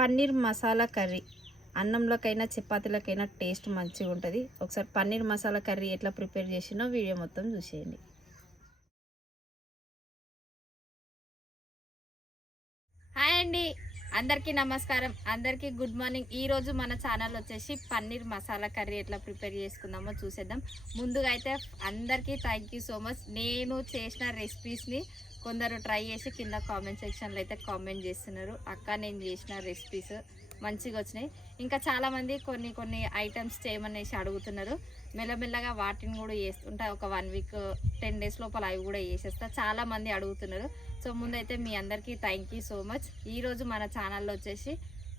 Paneer masala curry అన్నంలోకైనా చపాతీలకైనా taste మంచిగా ఉంటుంది. ఒకసారి పన్నీర్ మసాలా కర్రీ ఎట్లా ప్రిపేర్ చేసినో వీడియో మొత్తం చూసేయండి. హాయ్ అండి, అందరికీ నమస్కారం, అందరికీ గుడ్ మార్నింగ్. ఈరోజు మన ఛానల్ వచ్చేసి పన్నీర్ మసాలా కర్రీ ఎట్లా ప్రిపేర్ చేసుకుందామో చూసేద్దాం. ముందుగా అయితే అందరికీ థ్యాంక్ యూ సో మచ్. నేను చేసిన రెసిపీస్ని కొందరు ట్రై చేసి కింద కామెంట్ సెక్షన్లో అయితే కామెంట్ చేస్తున్నారు, అక్క నేను చేసిన రెసిపీస్ మంచిగా వచ్చినాయి. ఇంకా చాలామంది కొన్ని ఐటమ్స్ చేయమనేసి అడుగుతున్నారు. మెల్లమెల్లగా వాటిని కూడా చేస్తుంటా. ఒక 1 వీక్ 10 డేస్ లోపల అవి కూడా చేసేస్తా. చాలామంది అడుగుతున్నారు. సో ముందైతే మీ అందరికీ థ్యాంక్ యూ సో మచ్. ఈరోజు మన ఛానల్లో వచ్చేసి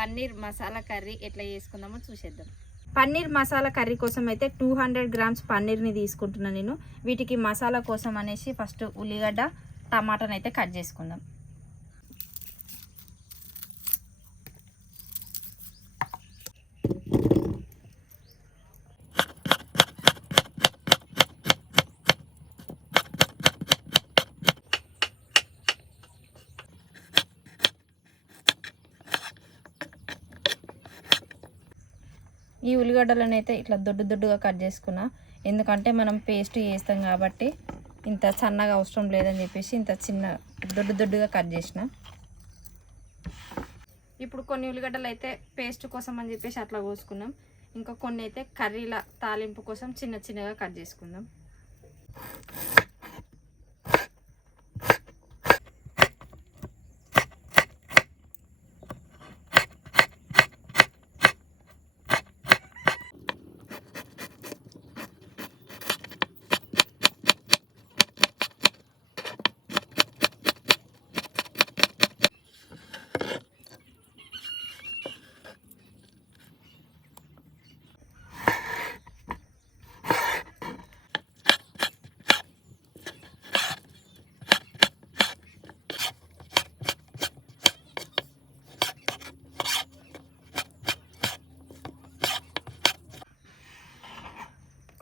పన్నీర్ మసాలా కర్రీ ఎట్లా చేసుకుందామో చూసేద్దాం. పన్నీర్ మసాలా కర్రీ కోసం అయితే 200 గ్రామ్స్ పన్నీర్ని తీసుకుంటున్నాను నేను. వీటికి మసాలా కోసం అనేసి ఫస్ట్ ఉల్లిగడ్డ టమాటాని అయితే కట్ చేసుకుందాం. ఈ ఉల్లిగడ్డలను అయితే ఇట్లా దొడ్డుగా కట్ చేసుకున్నా, ఎందుకంటే మనం పేస్ట్ చేస్తాం కాబట్టి ఇంత సన్నగా అవసరం లేదని చెప్పేసి ఇంత చిన్న దొడ్డుగా కట్ చేసిన. ఇప్పుడు కొన్ని ఉల్లిగడ్డలు అయితే పేస్ట్ కోసం అని చెప్పేసి అట్లా కోసుకున్నాం. ఇంకా కొన్ని అయితే కర్రీల తాలింపు కోసం చిన్నగా కట్ చేసుకుందాం.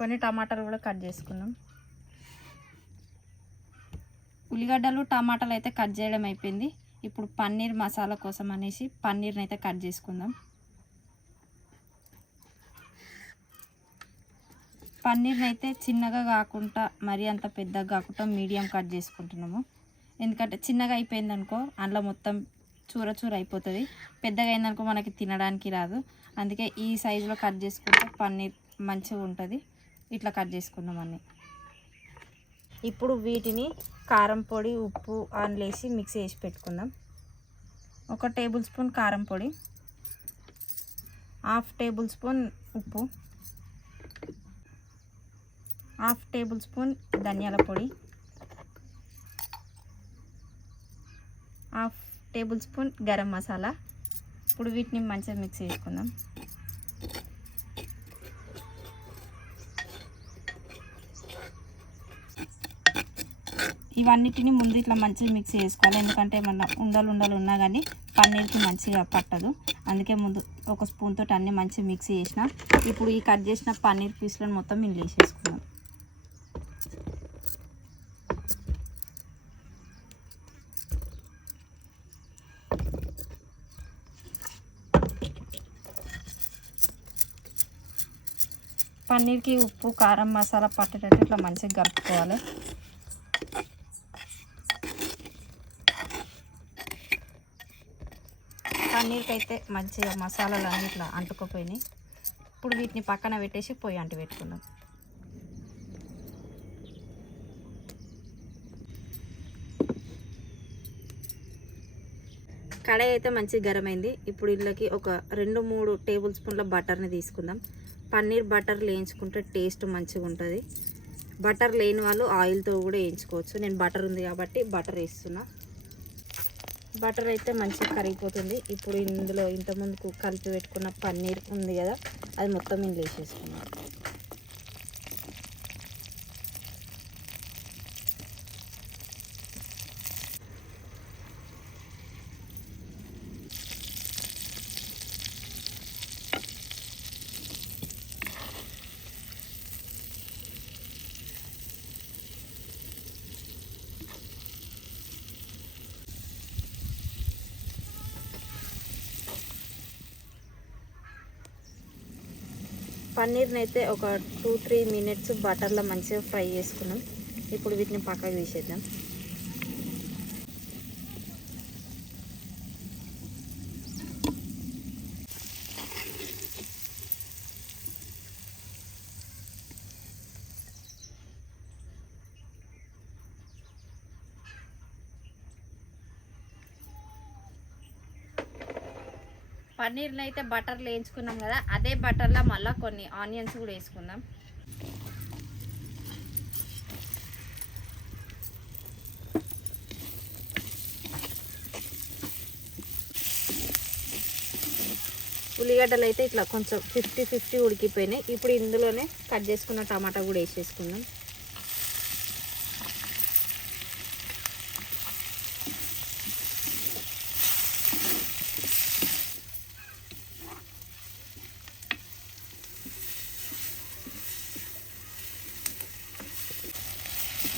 కొన్ని టమాటాలు కూడా కట్ చేసుకున్నాం. ఉల్లిగడ్డలు టమాటాలు అయితే కట్ చేయడం అయిపోయింది. ఇప్పుడు పన్నీర్ మసాలా కోసం అనేసి పన్నీర్ని అయితే కట్ చేసుకుందాం. పన్నీర్ని అయితే చిన్నగా కాకుండా మరీ అంత పెద్దగా కాకుండా మీడియం కట్ చేసుకుంటున్నాము. ఎందుకంటే చిన్నగా అయిపోయింది అనుకో అందులో మొత్తం చూర అయిపోతుంది. పెద్దగా అయిందనుకో మనకి తినడానికి రాదు. అందుకే ఈ సైజులో కట్ చేసుకుంటే పన్నీర్ మంచిగా ఉంటుంది. ఇట్లా కట్ చేసుకుందాం అన్నీ. ఇప్పుడు వీటిని కారం పొడి ఉప్పు అందులేసి మిక్స్ చేసి పెట్టుకుందాం. 1 టేబుల్ స్పూన్ కారం పొడి, 1/2 టేబుల్ స్పూన్ ఉప్పు, 1/2 టేబుల్ స్పూన్ ధనియాల పొడి, 1/2 టేబుల్ స్పూన్ గరం మసాలా. ఇప్పుడు వీటిని మంచిగా మిక్స్ చేసుకుందాం. ఇవన్నిటిని ముందు ఇట్లా మంచిగా మిక్స్ చేసుకోవాలి, ఎందుకంటే మన ఉండలు ఉన్నా కానీ పన్నీర్కి మంచిగా పట్టదు. అందుకే ముందు ఒక స్పూన్ తోటి అన్నీ మంచిగా మిక్స్ చేసిన. ఇప్పుడు ఈ కట్ చేసిన పన్నీర్ పీస్లను మొత్తం ఇందులో వేసేసుకుందాం. పన్నీర్కి ఉప్పు కారం మసాలా పట్టేటట్టు ఇట్లా మంచిగా కలుపుకోవాలి. పన్నీర్కి అయితే మంచిగా మసాలాలు అన్నీ ఇట్లా అంటుకుపోయినాయి. ఇప్పుడు వీటిని పక్కన పెట్టేసి పొయ్యి అంటు పెట్టుకుందాం. కడాయి అయితే మంచిగా గరం అయింది. ఇప్పుడు ఇళ్ళకి ఒక 2-3 టేబుల్ స్పూన్ల బటర్ని తీసుకుందాం. పన్నీర్ బటర్ వేయించుకుంటే టేస్ట్ మంచిగా ఉంటుంది. బటర్ లేని వాళ్ళు ఆయిల్తో కూడా వేయించుకోవచ్చు. నేను బటర్ ఉంది కాబట్టి బటర్ వేస్తున్నా. బటర్ అయితే మంచిగా కరిగిపోతుంది. ఇప్పుడు ఇందులో ఇంతకుముందుకు కలిపి పెట్టుకున్న పన్నీర్ ఉంది కదా, అది మొత్తం ఇందులో వేసేసుకున్నాం. పన్నీర్ని అయితే ఒక 2-3 మినిట్స్ బటర్లో మంచిగా ఫ్రై చేసుకున్నాం. ఇప్పుడు వీటిని పక్కకు తీసేద్దాం. పన్నీర్ని అయితే బటర్లో వేయించుకున్నాం కదా, అదే బటర్లో మళ్ళీ కొన్ని ఆనియన్స్ కూడా వేసుకుందాం. ఉల్లిగడ్డలు అయితే ఇట్లా కొంచెం 50-50 ఉడికిపోయినాయి. ఇప్పుడు ఇందులోనే కట్ చేసుకున్న టమాటా కూడా వేసేసుకుందాం.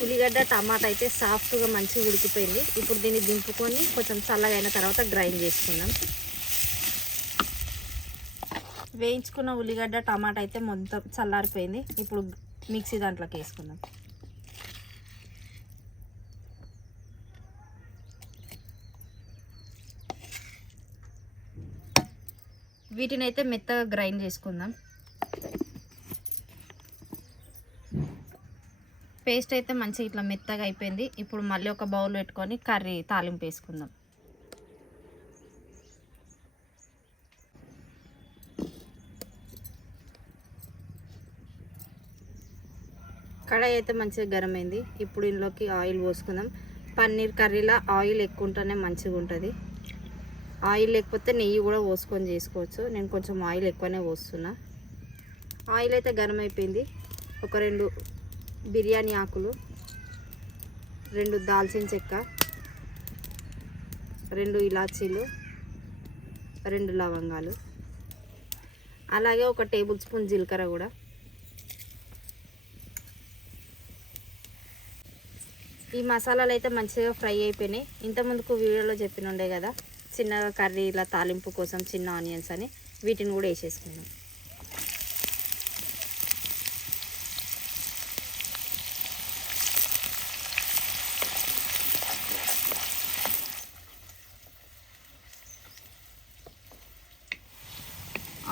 ఉల్లిగడ్డ టమాటా అయితే సాఫ్ట్గా మంచిగా ఉడికిపోయింది. ఇప్పుడు దీన్ని దింపుకొని కొంచెం చల్లగా అయిన తర్వాత గ్రైండ్ చేసుకుందాం. వేయించుకున్న ఉల్లిగడ్డ టమాటా అయితే మొత్తం చల్లారిపోయింది. ఇప్పుడు మిక్సీ దాంట్లోకి వేసుకుందాం. వీటిని అయితే మెత్తగా గ్రైండ్ చేసుకుందాం. పేస్ట్ అయితే మంచిగా ఇట్లా మెత్తగా అయిపోయింది. ఇప్పుడు మళ్ళీ ఒక బౌల్ పెట్టుకొని కర్రీ తాలింపు వేసుకుందాం. కడాయి అయితే మంచిగా గరం అయింది. ఇప్పుడు ఇందులోకి ఆయిల్ పోసుకుందాం. పన్నీర్ కర్రీలో ఆయిల్ ఎక్కువ ఉంటేనే మంచిగా ఉంటుంది. ఆయిల్ లేకపోతే నెయ్యి కూడా పోసుకొని చేసుకోవచ్చు. నేను కొంచెం ఆయిల్ ఎక్కువనే పోస్తున్నా. ఆయిల్ అయితే గరం అయిపోయింది. ఒక 2 బిర్యానీ ఆకులు, 2 దాల్చిన చెక్క, 2 ఇలాచీలు, 2 లవంగాలు, అలాగే ఒక టేబుల్ స్పూన్ జీలకర్ర కూడా. ఈ మసాలాలు అయితే మంచిగా ఫ్రై అయిపోయినాయి. ఇంతకుముందుకు వీడియోలో చెప్పినుండే కదా చిన్నగా కర్రీ ఇలా తాలింపు కోసం చిన్న ఆనియన్స్ అని, వీటిని కూడా వేసేసుకున్నాం.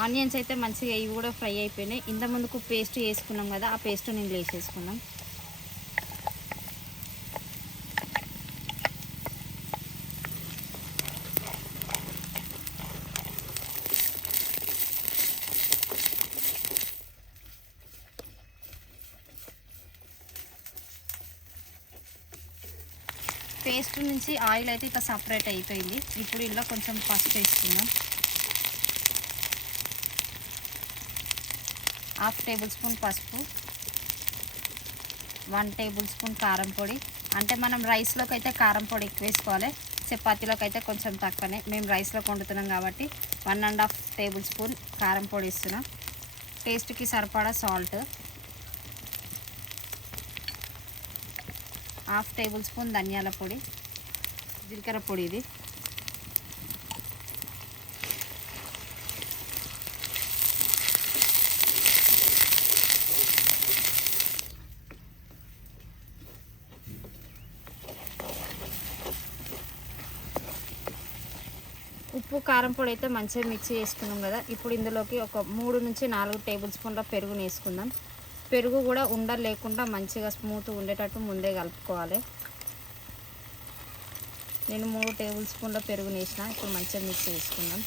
ఆనియన్స్ అయితే మంచిగా ఇవి కూడా ఫ్రై అయిపోయినాయి. ఇంతకుముందుకు పేస్ట్ వేసుకున్నాం కదా, ఆ పేస్ట్ నేను వేసేసుకున్నాం. పేస్ట్ నుంచి ఆయిల్ అయితే ఇట్లా సపరేట్ అయిపోయింది. ఇప్పుడు ఇలా కొంచెం పసుపు వేసుకుందాం. 1/2 టేబుల్ స్పూన్ పసుపు, 1 టేబుల్ స్పూన్ కారం పొడి. అంటే మనం రైస్లోకి అయితే కారం పొడి ఎక్కువ వేసుకోవాలి, చపాతీలోకి అయితే కొంచెం తక్కువనే. మేము రైస్లో వండుతున్నాం కాబట్టి 1.5 టేబుల్ స్పూన్ కారం పొడి ఇస్తున్నాం. టేస్ట్కి సరిపడా సాల్ట్, 1/2 టేబుల్ స్పూన్ ధనియాల పొడి, జీలకర్ర పొడి. ఇది ఉప్పు కారం పొడి అయితే మంచిగా మిక్స్ చేసుకున్నాం కదా. ఇప్పుడు ఇందులోకి ఒక 3 నుంచి 4 టేబుల్ స్పూన్ల పెరుగుని వేసుకుందాం. పెరుగు కూడా ఉండలు లేకుండా మంచిగా స్మూత్ ఉండేటట్టు ముందే కలుపుకోవాలి. నేను 3 టేబుల్ స్పూన్ల పెరుగుని వేసిన. ఇప్పుడు మంచిగా మిక్స్ చేసుకుందాం.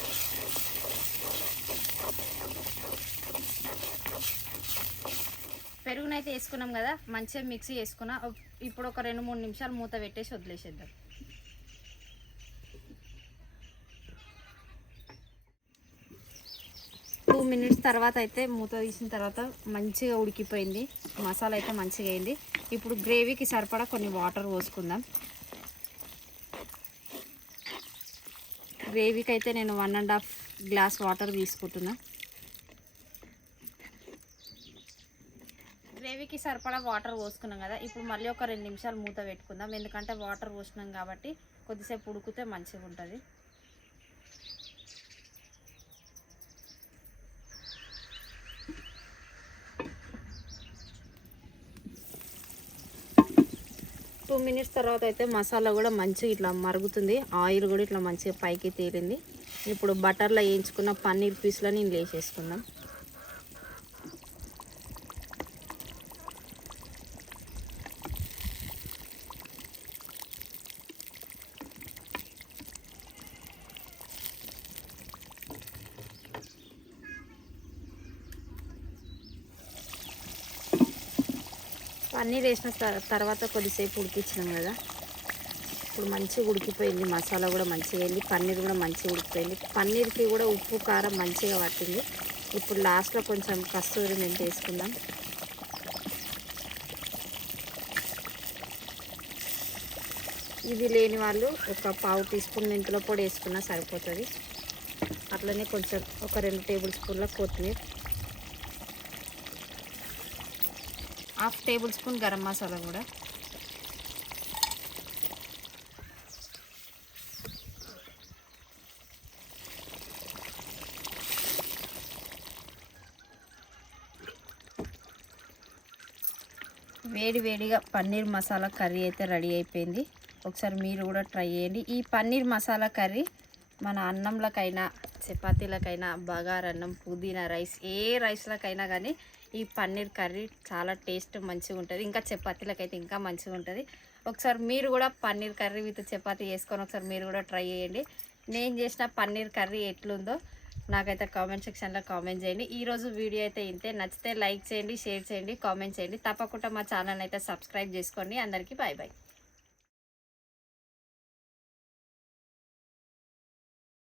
పెరుగునైతే వేసుకున్నాం కదా, మంచిగా మిక్సీ చేసుకున్నా. ఇప్పుడు ఒక 2-3 నిమిషాలు మూత పెట్టేసి వదిలేసేద్దాం. మినిట్స్ తర్వాత అయితే మూత తీసిన తర్వాత మంచిగా ఉడికిపోయింది. మసాలా అయితే మంచిగా అయింది. ఇప్పుడు గ్రేవీకి సరిపడా కొన్ని వాటర్ పోసుకుందాం. గ్రేవీకి అయితే నేను 1.5 గ్లాస్ వాటర్ తీసుకుంటున్నా. గ్రేవీకి సరిపడా వాటర్ పోసుకున్నాం కదా. ఇప్పుడు మళ్ళీ ఒక 2 నిమిషాలు మూత పెట్టుకుందాం. ఎందుకంటే వాటర్ పోసినాం కాబట్టి కొద్దిసేపు ఉడికితే మంచిగా ఉంటుంది. 2 మినిట్స్ తర్వాత అయితే మసాలా కూడా మంచిగా ఇట్లా మరుగుతుంది, ఆయిల్ కూడా ఇట్లా మంచిగా పైకి తేలింది. ఇప్పుడు బటర్లో వేయించుకున్న పన్నీర్ పీస్లని ఇందులో వేసేసుకుందాం. పన్నీర్ వేసిన తర్వాత కొద్దిసేపు ఉడికించినాం కదా, ఇప్పుడు మంచిగా ఉడికిపోయింది. మసాలా కూడా మంచిగా అయింది, పన్నీర్ కూడా మంచిగా ఉడికిపోయింది. పన్నీర్కి కూడా ఉప్పు కారం మంచిగా పట్టింది. ఇప్పుడు లాస్ట్లో కొంచెం కస్తూరి మెంతి వేసుకుందాం. ఇది లేని వాళ్ళు ఒక 1/2 టీ స్పూన్ మెంతుల పొడి వేసుకున్నా సరిపోతుంది. అట్లనే కొంచెం ఒక 2 టేబుల్ స్పూన్ల కొత్తిమీర, 1/2 టేబుల్ స్పూన్ గరం మసాలా కూడా, వేడిగా పన్నీర్ మసాలా కర్రీ అయితే రెడీ అయిపోయింది. ఒకసారి మీరు కూడా ట్రై చేయండి. ఈ పన్నీర్ మసాలా కర్రీ మన అన్నంలకైనా, చపాతీలకైనా, బగారన్నం, పుదీనా రైస్, ఏ రైస్లకైనా కానీ ఈ పన్నీర్ కర్రీ చాలా టేస్ట్ మంచిగా ఉంటుంది. ఇంకా చపాతీలకైతే ఇంకా మంచిగా ఉంటుంది. ఒకసారి మీరు కూడా పన్నీర్ కర్రీ విత్ చపాతీ చేసుకొని ఒకసారి మీరు కూడా ట్రై చేయండి. నేను చేసిన పన్నీర్ కర్రీ ఎట్లుందో నాకైతే కామెంట్ సెక్షన్లో కామెంట్ చేయండి. ఈరోజు వీడియో అయితే ఇంతే. నచ్చితే లైక్ చేయండి, షేర్ చేయండి, కామెంట్ చేయండి. తప్పకుండా మా ఛానల్ అయితే సబ్స్క్రైబ్ చేసుకోండి. అందరికీ బాయ్ బాయ్.